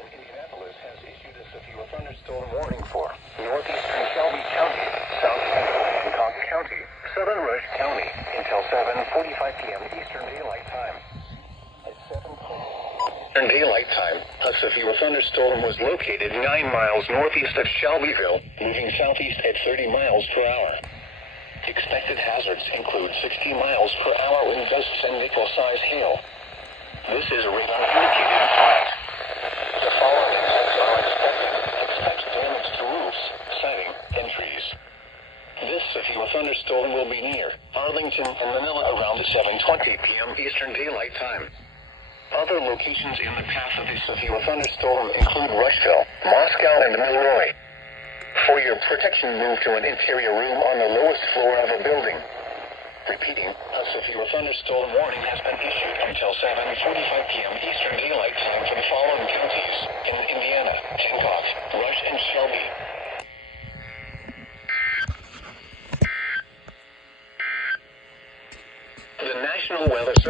Indianapolis has issued a severe thunderstorm warning for northeastern Shelby County, south central Hancock County, southern Rush County until 7:45 p.m. Eastern Daylight Time. At 7:20 Eastern Daylight Time, a severe thunderstorm was located 9 miles northeast of Shelbyville, moving southeast at 30 miles per hour. Expected hazards include 60 miles per hour wind gusts and nickel-size hail. This is a radar-indicated threat. The following events are expected. Expect damage to roofs, siding, and trees. This severe thunderstorm will be near Arlington and Manila around 7:20 p.m. Eastern Daylight Time. Other locations in the path of this severe thunderstorm include Rushville, Moscow, and Milroy. For your protection, move to an interior room on the lowest floor of a building. Repeating, a severe thunderstorm warning has been issued until 7:45 p.m. Eastern Daylight Time for the following counties in Indiana: Hancock, Rush, and Shelby. The National Weather Service